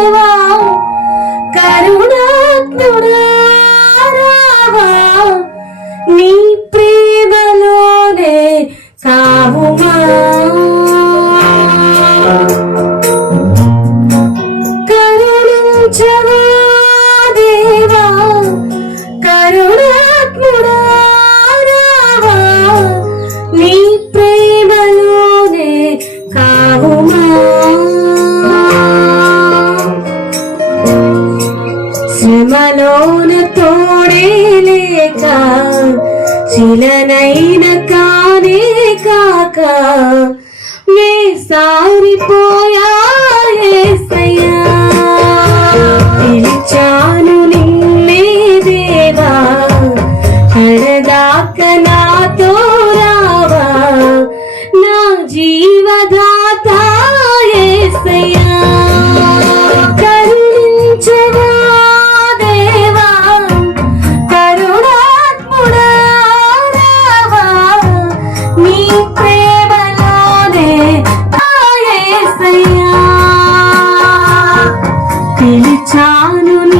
దేవా కరుణాత్ముడా నీ ప్రేమలోనే సాగుమా శ్రమలోన తోడే లేక శిలనైన కానే కాక వేసారిపోయా యేసయ్యా. పిలిచాను నిన్నే దేవా కడదాక నాతో రావా నా జీవదాత ఏసయ్యా పిలిచాను